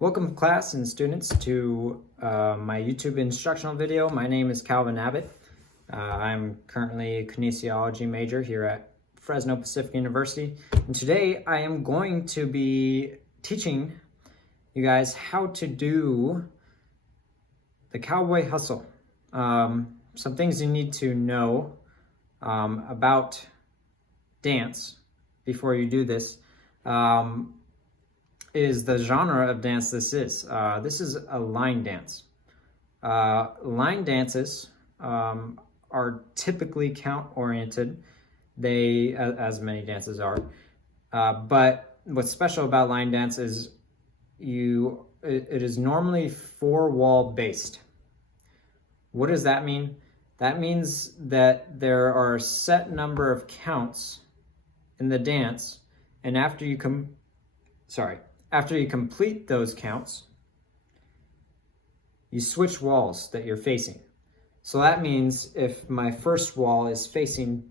Welcome class and students to my YouTube instructional video. My name is Calvin Abbott. I'm currently a kinesiology major here at Fresno Pacific University. And today I am going to be teaching you guys how to do the cowboy hustle. Some things you need to know about dance before you do this. Is the genre of dance this is. This is a line dance. Line dances are typically count-oriented. They, as many dances are. But what's special about line dance is it is normally four-wall based. What does that mean? That means that there are a set number of counts in the dance, and after you complete those counts, you switch walls that you're facing. So that means if my first wall is facing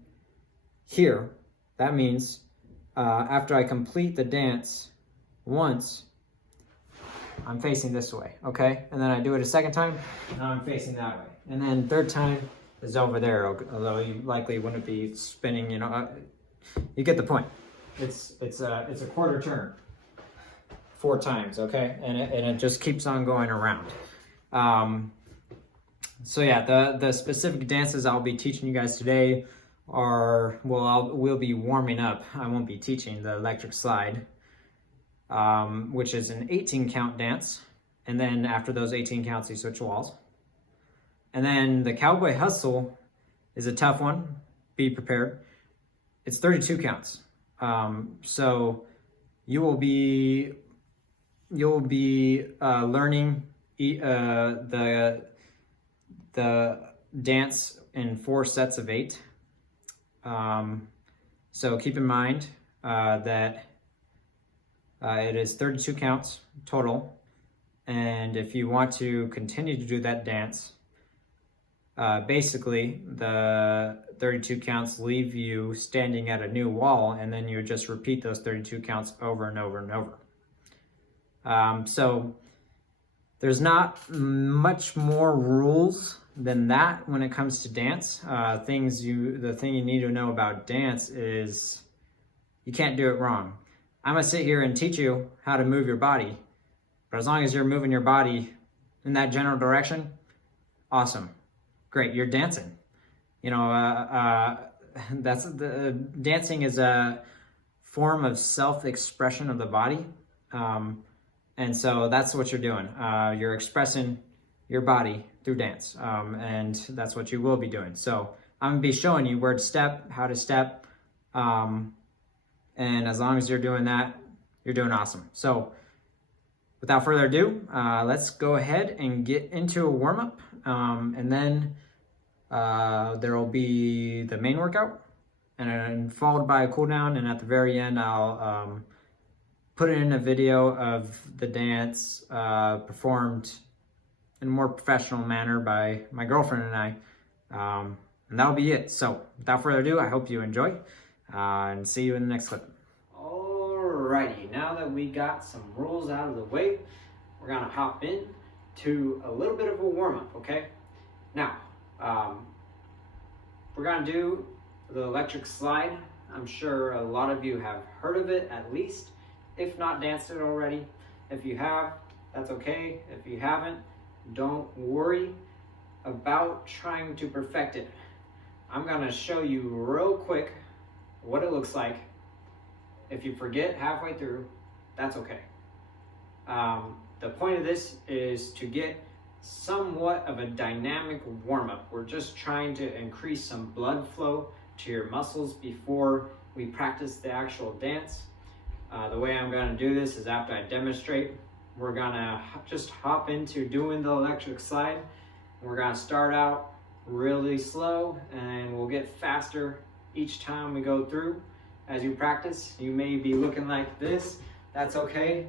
here, that means after I complete the dance once, I'm facing this way, okay? And then I do it a second time, now I'm facing that way. And then third time is over there, although you likely wouldn't be spinning, you get the point. It's a quarter turn. 4 times, okay? And it just keeps on going around. So yeah, the specific dances I'll be teaching you guys today are, we'll be warming up. I won't be teaching the electric slide, which is an 18 count dance. And then after those 18 counts, you switch walls. And then the cowboy hustle is a tough one. Be prepared. It's 32 counts. So you'll be learning the dance in 4 sets of 8. So keep in mind that it is 32 counts total, and if you want to continue to do that dance, basically the 32 counts leave you standing at a new wall, and then you just repeat those 32 counts over and over and over. So there's not much more rules than that when it comes to dance. The thing you need to know about dance is you can't do it wrong. I'm gonna sit here and teach you how to move your body, but as long as you're moving your body in that general direction, awesome, great, you're dancing. Dancing is a form of self-expression of the body. And so that's what you're doing. You're expressing your body through dance, and that's what you will be doing. So I'm gonna be showing you where to step, how to step, and as long as you're doing that, you're doing awesome. So without further ado, let's go ahead and get into a warm-up, and then there will be the main workout, and followed by a cool down, and at the very end, I'll put in a video of the dance performed in a more professional manner by my girlfriend and I, and that'll be it. So without further ado, I hope you enjoy, and see you in the next clip. Alrighty, now that we got some rules out of the way, we're gonna hop in to a little bit of a warm-up, okay? Now, we're gonna do the electric slide. I'm sure a lot of you have heard of it at least, if not danced it already. If you have, that's okay. If you haven't, don't worry about trying to perfect it. I'm gonna show you real quick what it looks like. If you forget halfway through, that's okay. The point of this is to get somewhat of a dynamic warm-up. We're just trying to increase some blood flow to your muscles before we practice the actual dance. The way I'm going to do this is after I demonstrate, we're going to just hop into doing the electric slide. We're going to start out really slow, and we'll get faster each time we go through. As you practice, you may be looking like this. That's okay.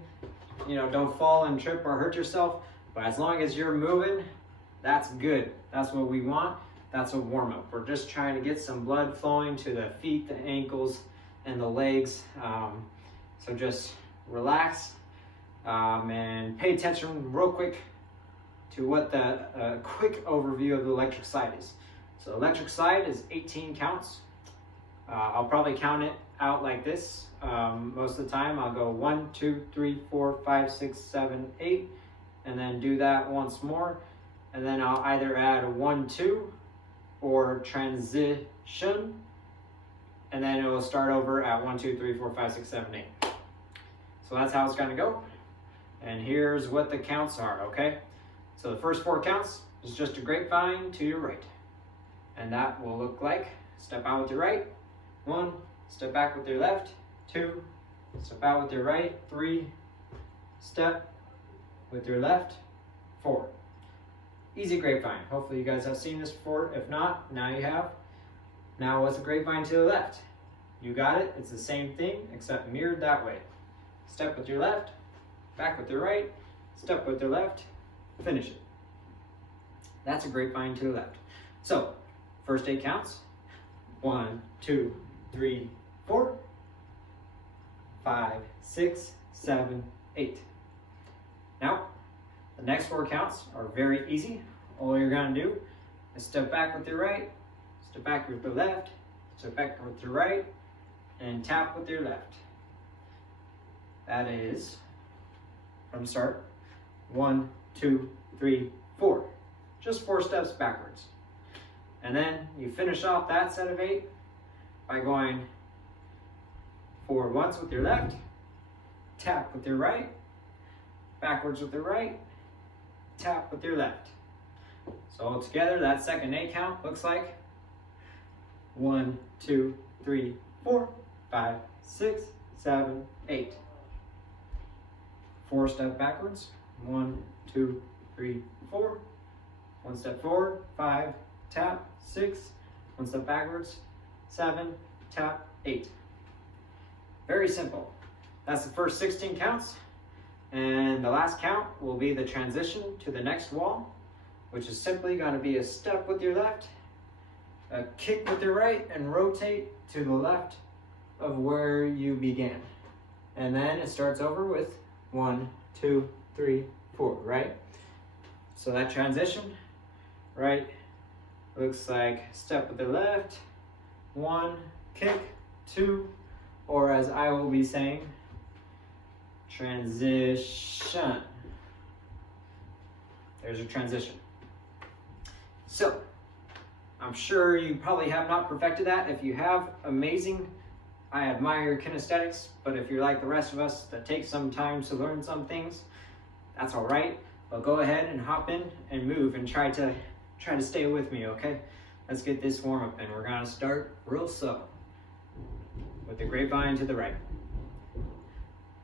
Don't fall and trip or hurt yourself, but as long as you're moving, that's good. That's what we want. That's a warm-up. We're just trying to get some blood flowing to the feet, the ankles, and the legs. So just relax, And pay attention real quick to what the quick overview of the electric slide is. So electric slide is 18 counts. I'll probably count it out like this. Most of the time I'll go 1, 2, 3, 4, 5, 6, 7, 8, and then do that once more. And then I'll either add a 1, 2 or transition. And then it will start over at 1, 2, 3, 4, 5, 6, 7, 8. So that's how it's gonna go. And here's what the counts are, okay? So the first 4 counts is just a grapevine to your right. And that will look like, step out with your right, 1, step back with your left, 2, step out with your right, 3, step with your left, 4. Easy grapevine. Hopefully you guys have seen this before. If not, now you have. Now what's a grapevine to the left? You got it. It's the same thing except mirrored that way. Step with your left, back with your right, step with your left, finish it. That's a grapevine to the left. So, first 8 counts. 1, 2, 3, 4, 5, 6, 7, 8. Now, the next 4 counts are very easy. All you're gonna do is step back with your right, step back with your left, step back with your right, and tap with your left. That is, from the start, 1, 2, 3, 4. Just 4 steps backwards. And then you finish off that set of 8 by going forward once with your left, tap with your right, backwards with your right, tap with your left. So altogether, that second 8 count looks like 1, 2, 3, 4, 5, 6, 7, 8. 4 step backwards, 1, 2, 3, 4. 1 step forward, 5, tap, 6. 1 step backwards, 7, tap, 8. Very simple. That's the first 16 counts. And the last count will be the transition to the next wall, which is simply going to be a step with your left, a kick with your right, and rotate to the left of where you began. And then it starts over with 1, 2, 3, 4, right? So that transition, right, looks like step with the left, 1, kick, 2, or as I will be saying, transition. There's a transition. So, I'm sure you probably have not perfected that. If you have, amazing. I admire your kinesthetics, but if you're like the rest of us that takes some time to learn some things, that's all right. But go ahead and hop in and move and try to stay with me, okay? Let's get this warm up, and we're gonna start real slow with the grapevine to the right.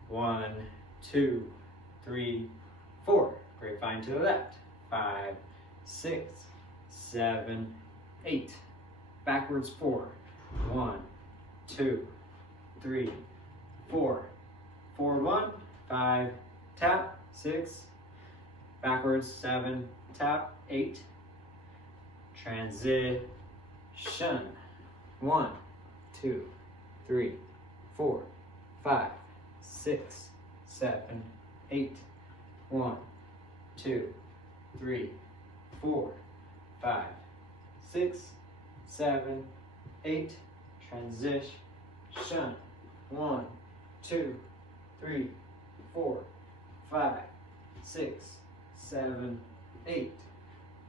1, 2, 3, 4. Grapevine to the left. 5, 6, 7, 8. Backwards 4. 1, 2, 3, 4. Forward 1, 5, tap, 6. Backwards 7, tap, 8. Transition. 1, 2, 3, 4, 5, 6, 7, 8. 1, 2, 3, 4, 5, 6, 7, 8. Transition. 1, 2, 3, 4, 5, 6, 7, 8.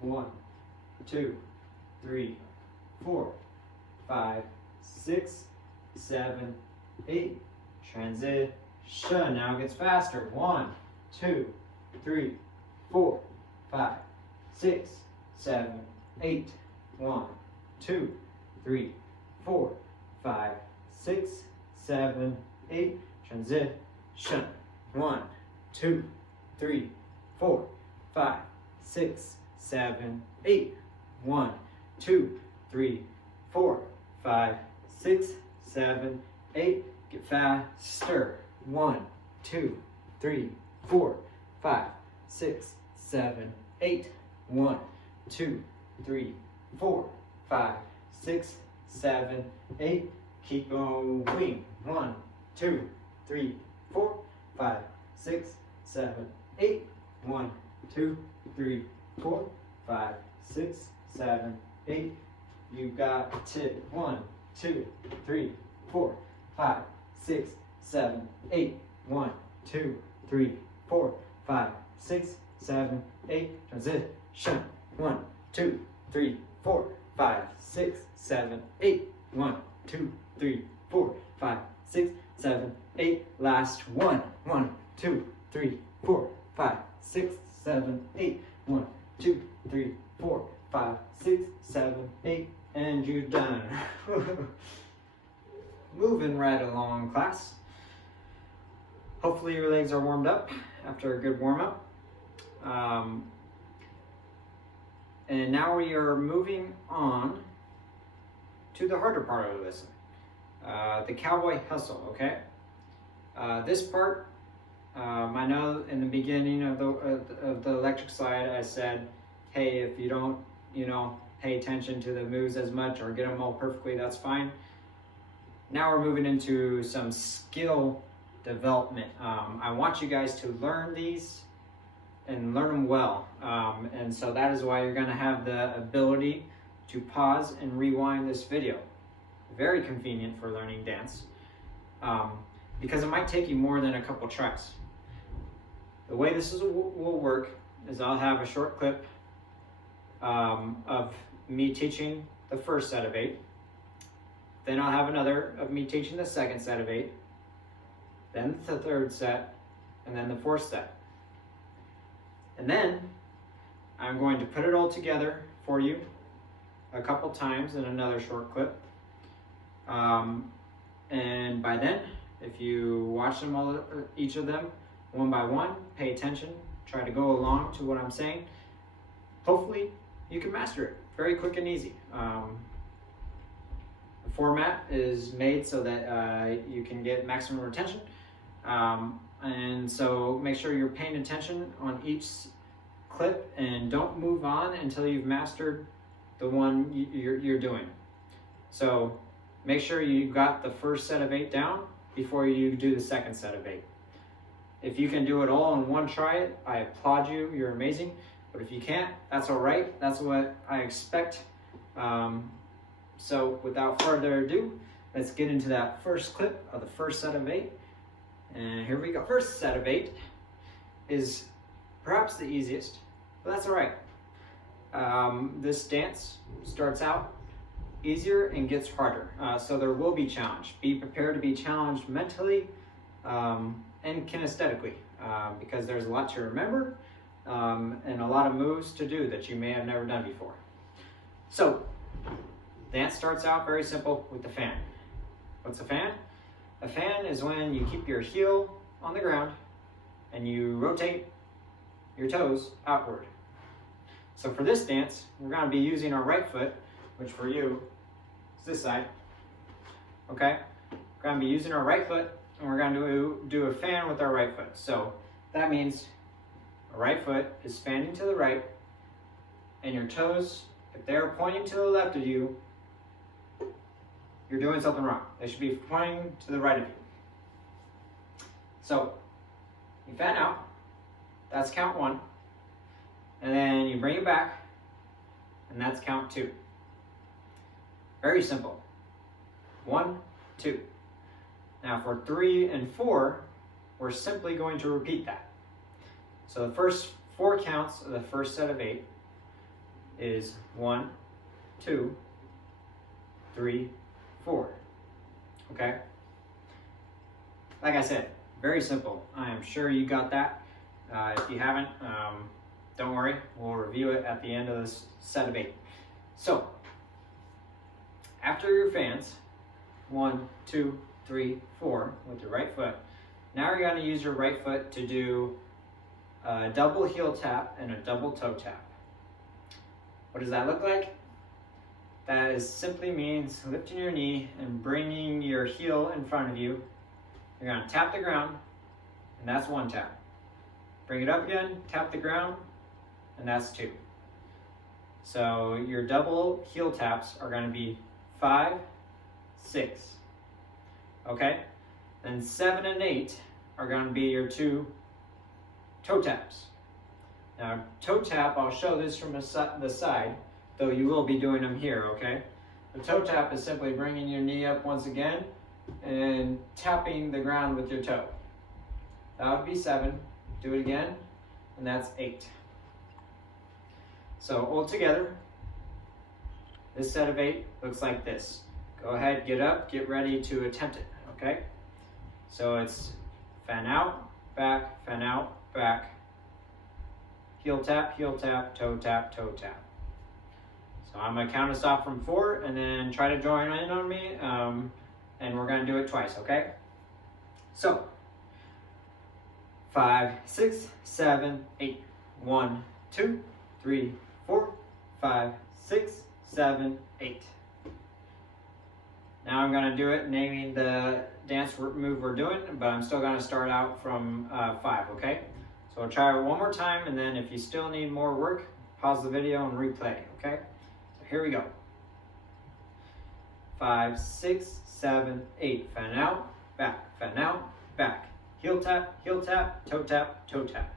1, 2, 3, 4, 5, 6, 7, 8. Transition. Now it gets faster. 1, 2, 3, 4, 5, 6, 7, 8. 1, 2, 3, 4, 5, 6, 7, 8. Transition. 1, 2, 3, 4, 5, 6, 7, 8. 1, 2, 3, 4, 5, 6, 7, 8. Get faster. 1, 2, 3, 4, 5, 6, 7, 8. 1, 2, 3, 4, 5, 6, 7, 8. Keep going. 1, 2, 3, 4, 5, 6, 7, 8. 1, 2, 3, 4, 5, 6, 7, 8. You got it. 1, 2, 3, 4, 5, 6, 7, 8. 1, 2, 3, 4, 5, 6, 7, 8. Transition. 1, 2, 3, 4, 5, 6, 7, 8. 1, 2, 3, 4, 5, 6, 7, 8. Last one. 1, 2, 3, 4, 5, 6, 7, 8. 1, 2, 3, 4, 5, 6, 7, 8. And you're done. Moving right along, class. Hopefully your legs are warmed up after a good warm-up. And now we are moving on to the harder part of the lesson. The cowboy hustle, okay? This part, I know in the beginning of the electric slide, I said, hey, if you don't, pay attention to the moves as much or get them all perfectly, that's fine. Now we're moving into some skill development. I want you guys to learn these and learn them well. And so that is why you're going to have the ability to pause and rewind this video. Very convenient for learning dance, because it might take you more than a couple tries. The way this will work is I'll have a short clip of me teaching the first set of 8. Then I'll have another of me teaching the second set of 8. Then the third set, and then the fourth set. And then I'm going to put it all together for you a couple times in another short clip. And by then, if you watch them all, each of them one by one, pay attention, try to go along to what I'm saying, hopefully you can master it very quick and easy. The format is made so that you can get maximum retention. And so make sure you're paying attention on each clip and don't move on until you've mastered the one you're doing. So make sure you got the first set of 8 down before you do the second set of 8. If you can do it all in one try, I applaud you, you're amazing. But if you can't, that's all right. That's what I expect. So without further ado, let's get into that first clip of the first set of 8. And here we go. First set of 8 is perhaps the easiest, but that's all right. This dance starts out easier and gets harder. So there will be challenge. Be prepared to be challenged mentally and kinesthetically, because there's a lot to remember and a lot of moves to do that you may have never done before. So dance starts out very simple with the fan. What's a fan? A fan is when you keep your heel on the ground and you rotate your toes outward. So for this dance, we're going to be using our right foot, which for you is this side. Okay? We're going to be using our right foot and we're going to do a fan with our right foot. So that means our right foot is fanning to the right and your toes, if they're pointing to the left of you, you're doing something wrong. They should be pointing to the right of you. So you fan out, that's count 1, and then you bring it back, and that's count 2. Very simple. 1, 2. Now for 3 and 4, we're simply going to repeat that. So the first 4 counts of the first set of 8 is 1, 2, 3, 4. Okay? Like I said, very simple. I am sure you got that. If you haven't, don't worry. We'll review it at the end of this set of 8. So, after your fans, 1, 2, 3, 4, with your right foot, now you're going to use your right foot to do a double heel tap and a double toe tap. What does that look like? That simply means lifting your knee and bringing your heel in front of you. You're going to tap the ground, and that's 1 tap. Bring it up again, tap the ground, and that's 2. So your double heel taps are going to be 5, 6. Okay? Then 7 and 8 are going to be your 2 toe taps. Now, toe tap, I'll show this from the side, though you will be doing them here, okay? The toe tap is simply bringing your knee up once again and tapping the ground with your toe. That would be 7. Do it again, and that's 8. So altogether, this set of 8 looks like this. Go ahead, get up, get ready to attempt it, okay? So it's fan out, back, heel tap, toe tap, toe tap. So I'm gonna count us off from 4 and then try to join in on me, and we're gonna do it twice, okay? So, 5, 6, 7, 8. 1, 2, 3, 4, 5, 6, 7, 8. Now I'm gonna do it naming the dance move we're doing, but I'm still gonna start out from 5, okay? So I'll try it one more time, and then if you still need more work, pause the video and replay, okay? So here we go. 5, 6, 7, 8. Fan out, back. Heel tap, toe tap, toe tap.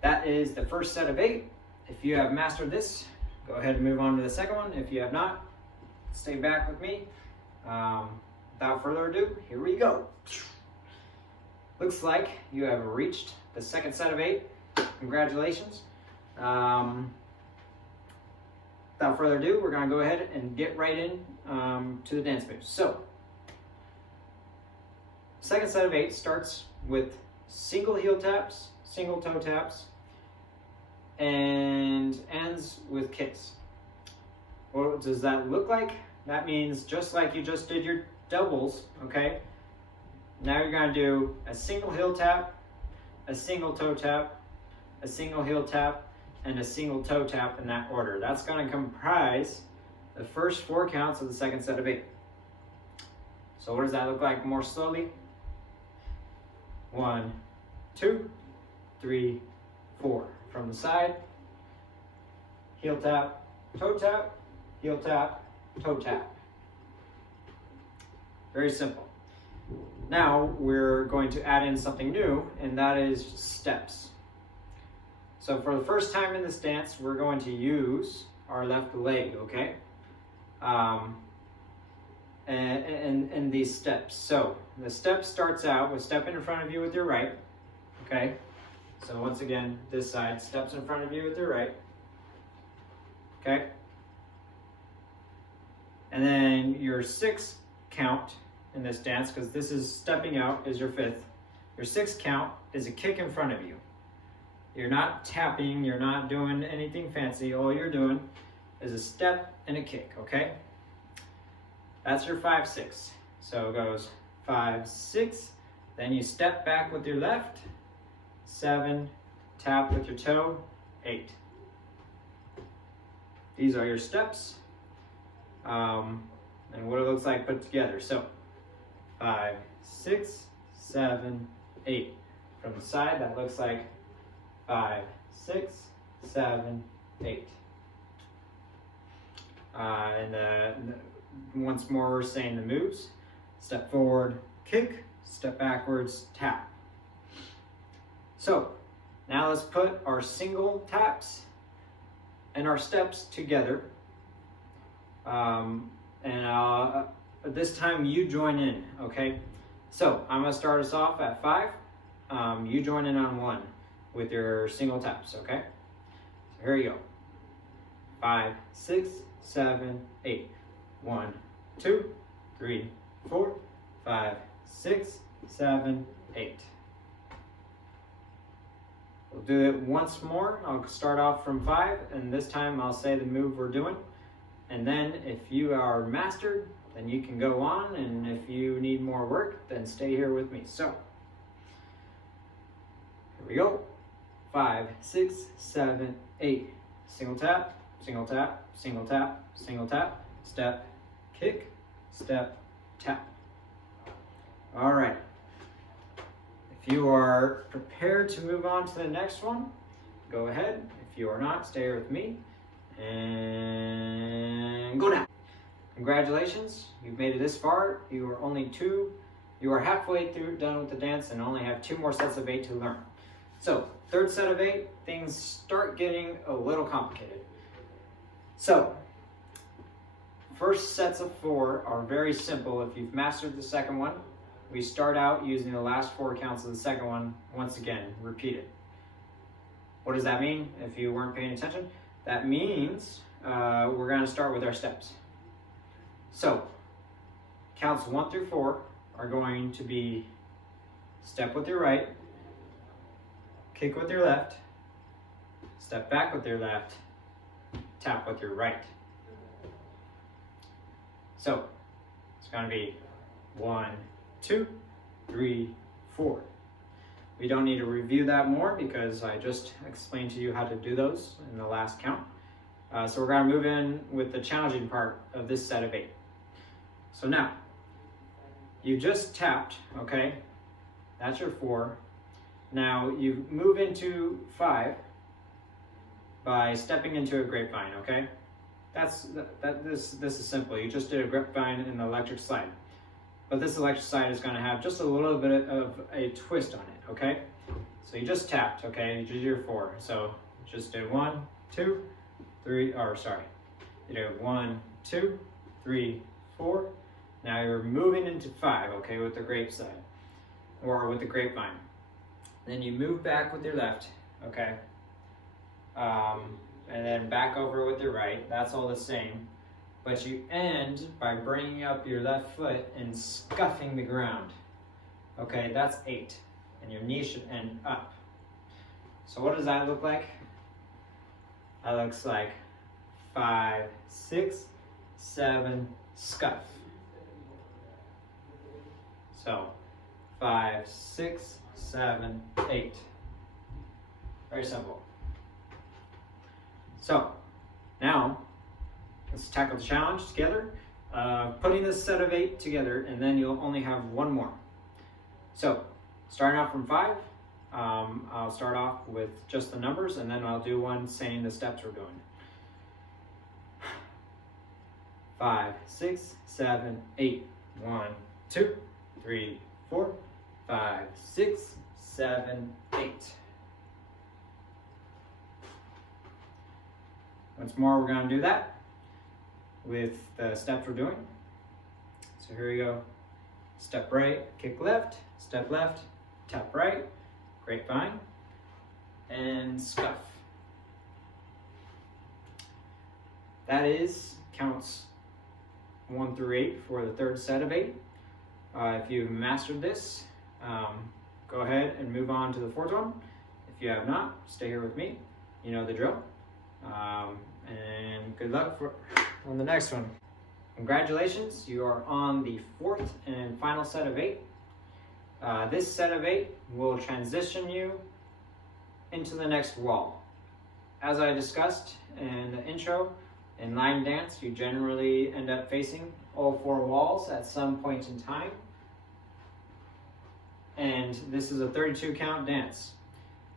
That is the first set of 8. If you have mastered this, go ahead and move on to the second one. If you have not, stay back with me. Without further ado, here we go. Looks like you have reached the second set of 8. Congratulations. Without further ado, we're going to go ahead and get right in to the dance moves. So, second set of 8 starts with single heel taps, single toe taps, and ends with kicks. What does that look like? That means just like you just did your doubles, okay? Now you're going to do a single heel tap, a single toe tap, a single heel tap, and a single toe tap in that order. That's going to comprise the first 4 counts of the second set of 8. So what does that look like more slowly? 1, 2, 3, 4. From the side, heel tap, heel tap, toe tap. Very simple. Now we're going to add in something new, and that is steps. So for the first time in this dance, we're going to use our left leg, okay? And these steps. So the step starts out with step in front of you with your right, okay? So once again, this side, steps in front of you with your right, okay? And then your 6th count in this dance, because this is stepping out, is your 5th. Your 6th count is a kick in front of you. You're not tapping, you're not doing anything fancy. All you're doing is a step and a kick, okay? That's your 5, 6. So it goes 5, 6, then you step back with your left, 7, tap with your toe, 8. These are your steps, and what it looks like put together. So 5, 6, 7, 8. From the side, that looks like 5, 6, 7, 8. And once more, we're saying the moves. Step forward, kick. Step backwards, tap. So, now let's put our single taps and our steps together. This time you join in, okay? So, I'm going to start us off at 5. You join in on 1 with your single taps, okay? So here you go. 5, 6, 7, 8. 1, 2, 3, 4, 5, 6, 7, 8. We'll do it once more. I'll start off from 5, and this time I'll say the move we're doing. And then if you are mastered, then you can go on, and if you need more work, then stay here with me. So, here we go. 5, 6, 7, 8. Single tap, single tap, single tap, single tap, step, kick, step, tap. All right. If you are prepared to move on to the next one, go ahead. If you are not, stay here with me. And go now. Congratulations, you've made it this far. You are only 2 You are halfway through done with the dance and only have 2 more sets of 8 to learn. So, third set of 8, things start getting a little complicated. So, first sets of 4 are very simple. If you've mastered the second one, we start out using the last 4 counts of the second one, once again, repeated. What does that mean if you weren't paying attention? That means we're going to start with our steps. So, counts 1 through 4 are going to be step with your right, kick with your left, step back with your left, tap with your right. So, it's going to be 1, 2, 3, 4. We don't need to review that more because I just explained to you how to do those in the last count. So we're going to move in with the challenging part of this set of 8. So now, you just tapped, okay? That's your 4. Now you move into 5 by stepping into a grapevine, okay? This is simple. You just did a grapevine in the electric slide. But this electric slide is going to have just a little bit of a twist on it, okay? So you just tapped, okay? You did your 4. So just did 1, 2, 3, you did 1, 2, 3, 4. Now you're moving into 5, okay, with the grape side, or with the grapevine. Then you move back with your left, okay? And then back over with your right. That's all the same. But you end by bringing up your left foot and scuffing the ground. Okay, that's 8. And your knee should end up. So what does that look like? That looks like 5, 6, 7, scuff. So 5, 6, 7, 8. Very simple. So now let's tackle the challenge together. Putting this set of 8 together, and then you'll only have 1 more. So starting off from 5, I'll start off with just the numbers, and then I'll do one saying the steps we're doing. 5, 6, 7, 8. 1, 2, 3, 4, 5, 6, 7, 8. Once more, we're going to do that with the steps we're doing. So here we go. Step right, kick left, step left, tap right, grapevine, and scuff. That is counts 1 through 8 for the third set of 8. If you've mastered this, go ahead and move on to the fourth one. If you have not, stay here with me. You know the drill. And good luck on the next one. Congratulations, you are on the 4th and final set of 8. This set of 8 will transition you into the next wall. As I discussed in the intro, in line dance, you generally end up facing all 4 walls at some point in time. And this is a 32 count dance.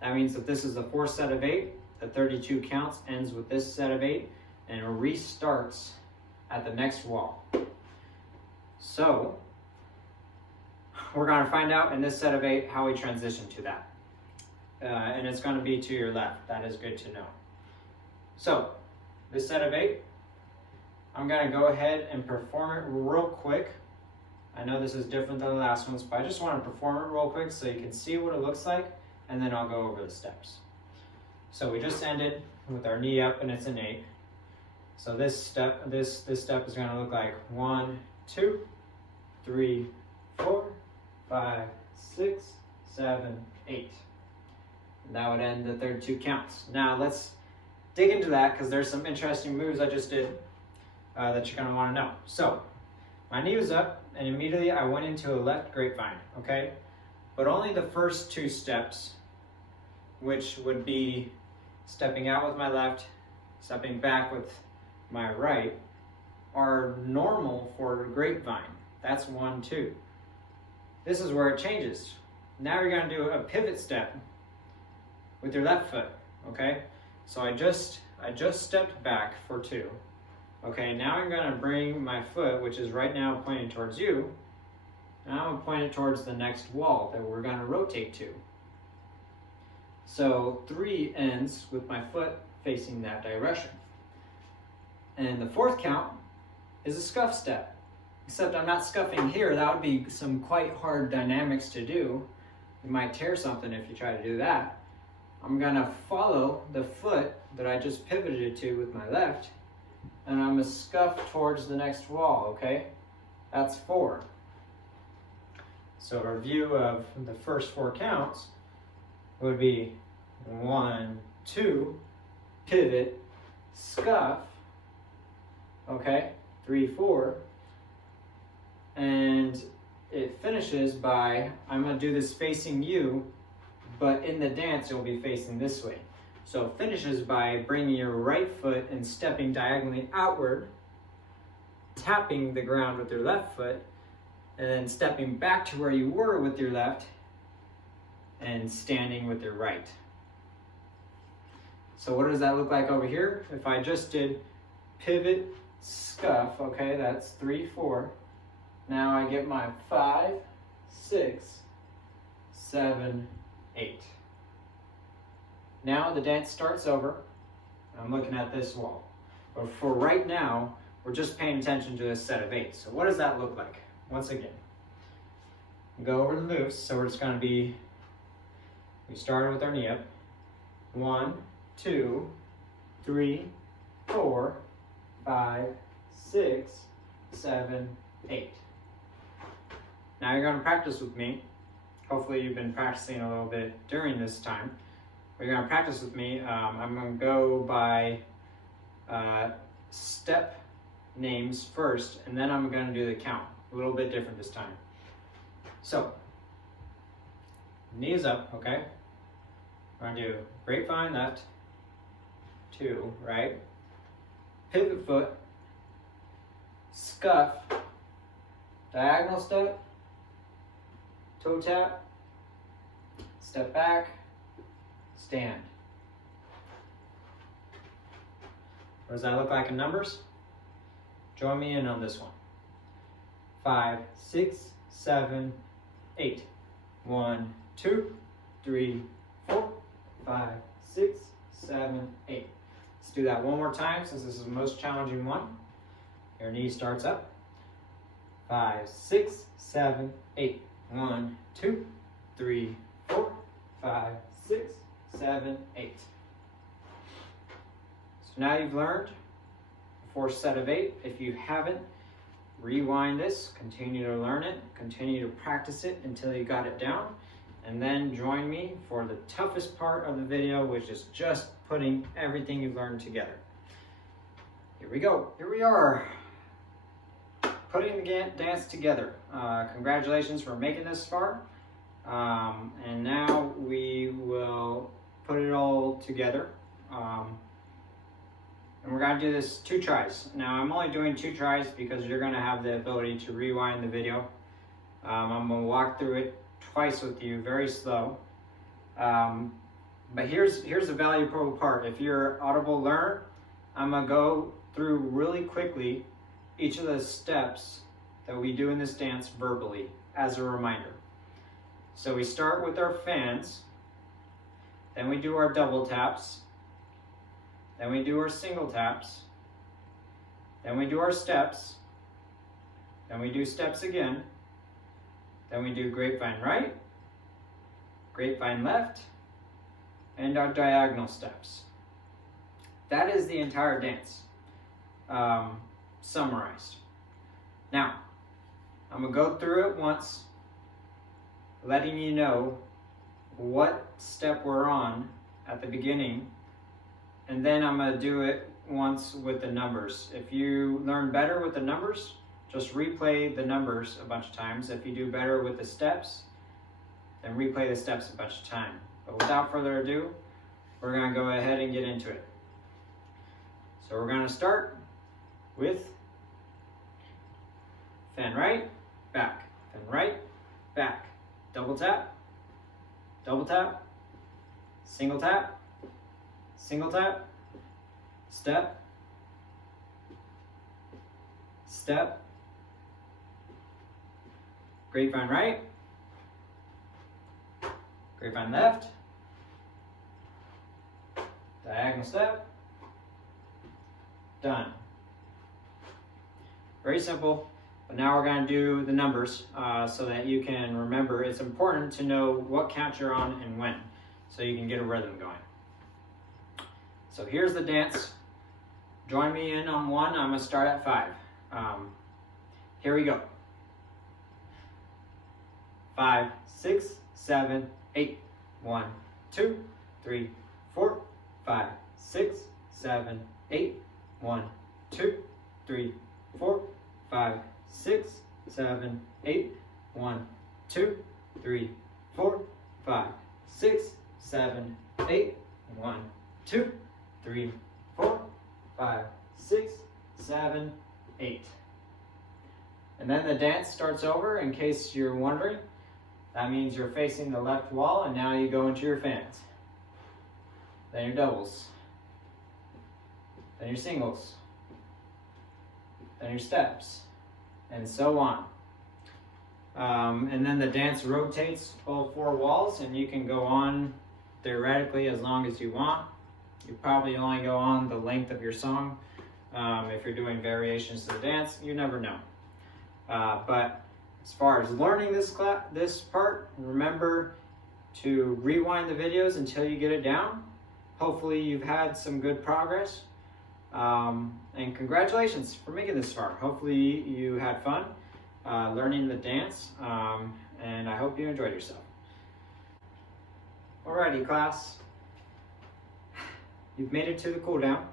That means that this is the 4th set of 8. The 32 counts ends with this set of 8 and restarts at the next wall. So, we're going to find out in this set of 8 how we transition to that. And it's going to be to your left. That is good to know. So, this set of 8, I'm going to go ahead and perform it real quick. I know this is different than the last ones, but I just want to perform it real quick so you can see what it looks like, and then I'll go over the steps. So we just ended with our knee up, and it's an 8. So this step is going to look like 1, 2, 3, 4, 5, 6, 7, 8. And that would end the 32 counts. Now let's dig into that because there's some interesting moves I just did that you're going to want to know. So my knee was up, and immediately I went into a left grapevine, okay? But only the first 2 steps, which would be stepping out with my left, stepping back with my right, are normal for a grapevine. That's 1, 2. This is where it changes. Now you're going to do a pivot step with your left foot, okay? So I just stepped back for 2. Okay, now I'm going to bring my foot, which is right now pointing towards you, and I'm going to point it towards the next wall that we're going to rotate to. So 3 ends with my foot facing that direction. And the 4th count is a scuff step. Except I'm not scuffing here. That would be some quite hard dynamics to do. You might tear something if you try to do that. I'm gonna follow the foot that I just pivoted to with my left, and I'm gonna scuff towards the next wall, okay? That's 4. So a review of the first 4 counts would be 1, 2, pivot, scuff, okay? 3, 4. And it finishes by, I'm going to do this facing you, but in the dance you'll be facing this way. So it finishes by bringing your right foot and stepping diagonally outward, tapping the ground with your left foot, and then stepping back to where you were with your left, and standing with your right. So what does that look like over here? If I just did pivot, scuff, okay, that's 3, 4. Now I get my 5, 6, 7, 8. Now the dance starts over. I'm looking at this wall. But for right now, we're just paying attention to this set of 8. So what does that look like? Once again, go over the moves. So we're just going to be, we started with our knee up. 1, 2, 3, 4, 5, 6, 7, 8. Now you're going to practice with me. Hopefully you've been practicing a little bit during this time. But you're going to practice with me. I'm going to go by step names first, and then I'm going to do the count. A little bit different this time. So, knees up, okay? We're going to do grapevine left, 2, right? Pivot foot, scuff, diagonal step, toe tap, step back, stand. What does that look like in numbers? Join me in on this one. 5, 6, 7, 8. 1, 2, 3, 4, 5, 6, 7, 8. Let's do that one more time since this is the most challenging one. Your knee starts up. 5, 6, 7, 8. 1, 2, 3, 4, 5, 6, 7, 8. So now you've learned the 4th set of 8. If you haven't, rewind this, continue to learn it, continue to practice it until you got it down, and then join me for the toughest part of the video, which is just putting everything you've learned together. Here we go. Here we are. Putting the dance together. Congratulations for making this far. And now we will put it all together. And we're going to do this 2 tries. Now I'm only doing 2 tries because you're going to have the ability to rewind the video. I'm going to walk through it twice with you, very slow. But here's the valuable part. If you're an audible learner, I'm going to go through really quickly each of the steps that we do in this dance verbally as a reminder. So we start with our fans, then we do our double taps, then we do our single taps, then we do our steps, then we do steps again, then we do grapevine right, grapevine left, and our diagonal steps. That is the entire dance. Summarized. Now, I'm going to go through it once, letting you know what step we're on at the beginning, and then I'm going to do it once with the numbers. If you learn better with the numbers, just replay the numbers a bunch of times. If you do better with the steps, then replay the steps a bunch of times. But without further ado, we're going to go ahead and get into it. So we're going to start with fan right, back, fan right, back, double tap, single tap, step, step, grapevine right, grapevine left, diagonal step, done. Very simple, but now we're going to do the numbers so that you can remember. It's important to know what count you're on and when, so you can get a rhythm going. So here's the dance. Join me in on 1. I'm going to start at 5. Here we go. 5, 6, 7, 8. 1, 2, 3, 4, 5, 6, 7, 8. 1, 2, 3, 4, 5, 6, 7, 8. 1, 2, 3, 4, 5, 6, 7, 8. 1, 2, 3, 4, 5, 6, 7, 8. And then the dance starts over, in case you're wondering. That means you're facing the left wall, and now you go into your fans. Then your doubles. Then your singles. Then your steps. And so on. And then the dance rotates all 4 walls, and you can go on theoretically as long as you want. You probably only go on the length of your song. If you're doing variations to the dance, you never know. But as far as learning this part, remember to rewind the videos until you get it down. Hopefully you've had some good progress. And congratulations for making this far. Hopefully you had fun learning the dance, and I hope you enjoyed yourself. Alrighty, class. You've made it to the cool down.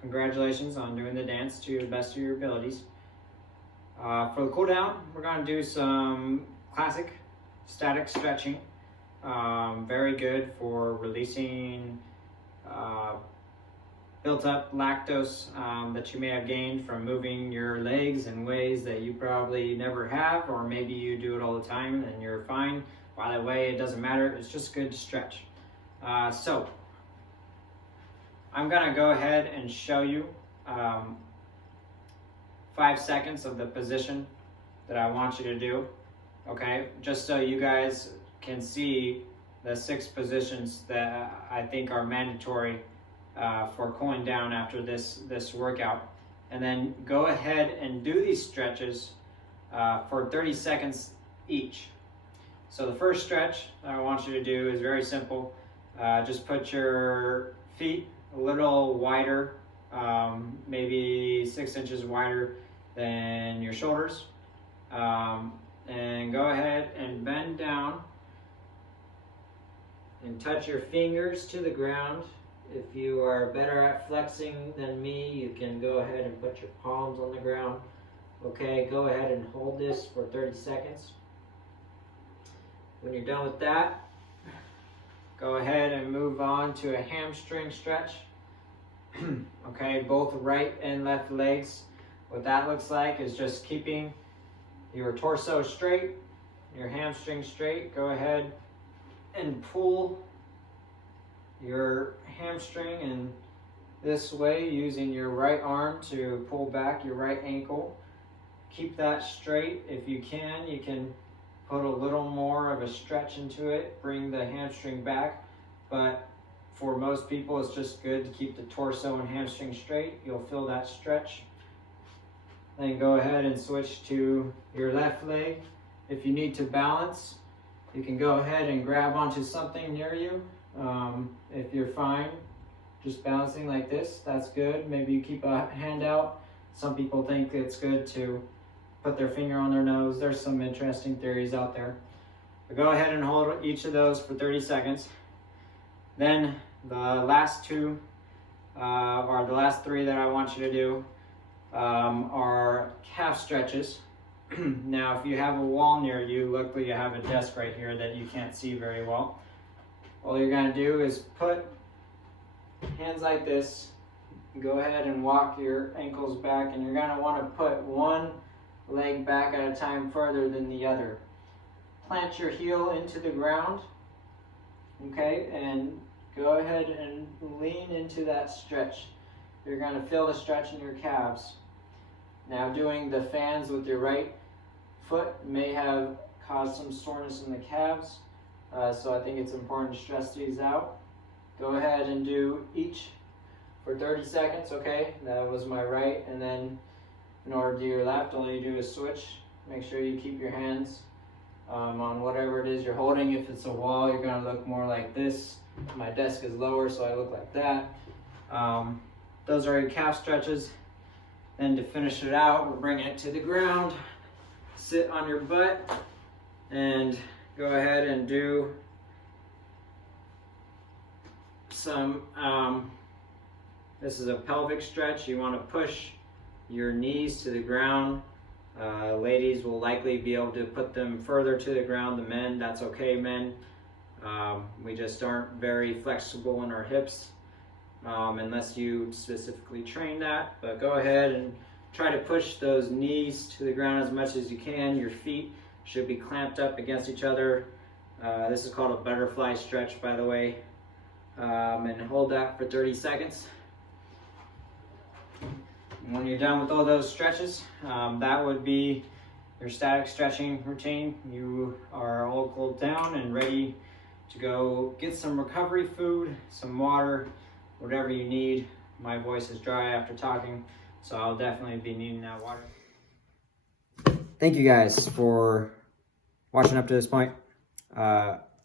Congratulations on doing the dance to the best of your abilities. For the cool down, we're going to do some classic static stretching. Very good for releasing built up lactose that you may have gained from moving your legs in ways that you probably never have, or maybe you do it all the time and you're fine. By the way, it doesn't matter, it's just good to stretch. So I'm gonna go ahead and show you 5 seconds of the position that I want you to do, okay? Just so you guys can see the 6 positions that I think are mandatory for cooling down after this workout. And then go ahead and do these stretches for 30 seconds each. So the first stretch I want you to do is very simple. Just put your feet a little wider, maybe 6 inches wider than your shoulders. And go ahead and bend down and touch your fingers to the ground. If you are better at flexing than me, you can go ahead and put your palms on the ground. Okay, go ahead and hold this for 30 seconds. When you're done with that, go ahead and move on to a hamstring stretch. Okay, both right and left legs. What that looks like is just keeping your torso straight, your hamstring straight. Go ahead and pull your hamstring in this way using your right arm to pull back your right ankle. Keep that straight. If you can put a little more of a stretch into it, bring the hamstring back, but for most people it's just good to keep the torso and hamstring straight. You'll feel that stretch. Then go ahead and switch to your left leg. If you need to balance, you can go ahead and grab onto something near you. If you're fine just balancing like this, that's good. Maybe you keep a hand out. Some people think it's good to put their finger on their nose. There's some interesting theories out there. But go ahead and hold each of those for 30 seconds. Then the last 2, or the last 3 that I want you to do are calf stretches. Now, if you have a wall near you, luckily you have a desk right here that you can't see very well. All you're going to do is put hands like this. Go ahead and walk your ankles back, and you're going to want to put one leg back at a time further than the other. Plant your heel into the ground, okay, and go ahead and lean into that stretch. You're going to feel the stretch in your calves. Now doing the fans with your right foot may have caused some soreness in the calves. So I think it's important to stress these out. Go ahead and do each for 30 seconds, okay? That was my right, and then in order to do your left, all you do is switch. Make sure you keep your hands on whatever it is you're holding. If it's a wall, you're gonna look more like this. My desk is lower, so I look like that. Those are your calf stretches. Then to finish it out, we're bringing it to the ground. Sit on your butt and go ahead and do some, this is a pelvic stretch. You want to push your knees to the ground. Ladies will likely be able to put them further to the ground. The men, that's okay, men. We just aren't very flexible in our hips unless you specifically train that. But go ahead and try to push those knees to the ground as much as you can. Your feet should be clamped up against each other. This is called a butterfly stretch, by the way. And hold that for 30 seconds. And when you're done with all those stretches, that would be your static stretching routine. You are all cooled down and ready to go get some recovery food, some water, whatever you need. My voice is dry after talking, so I'll definitely be needing that water. Thank you guys for watching up to this point.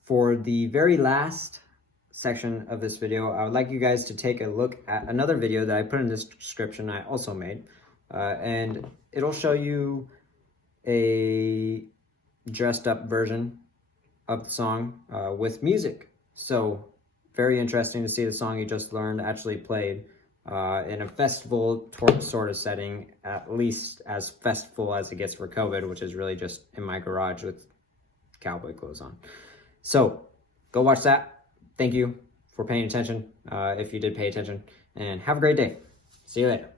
For the very last section of this video, I would like you guys to take a look at another video that I put in this description I also made. And it'll show you a dressed up version of the song with music. So very interesting to see the song you just learned actually played in a festival sort of setting, at least as festival as it gets for COVID, which is really just in my garage with cowboy clothes on. So go watch that. Thank you for paying attention, if you did pay attention, and have a great day. See you later.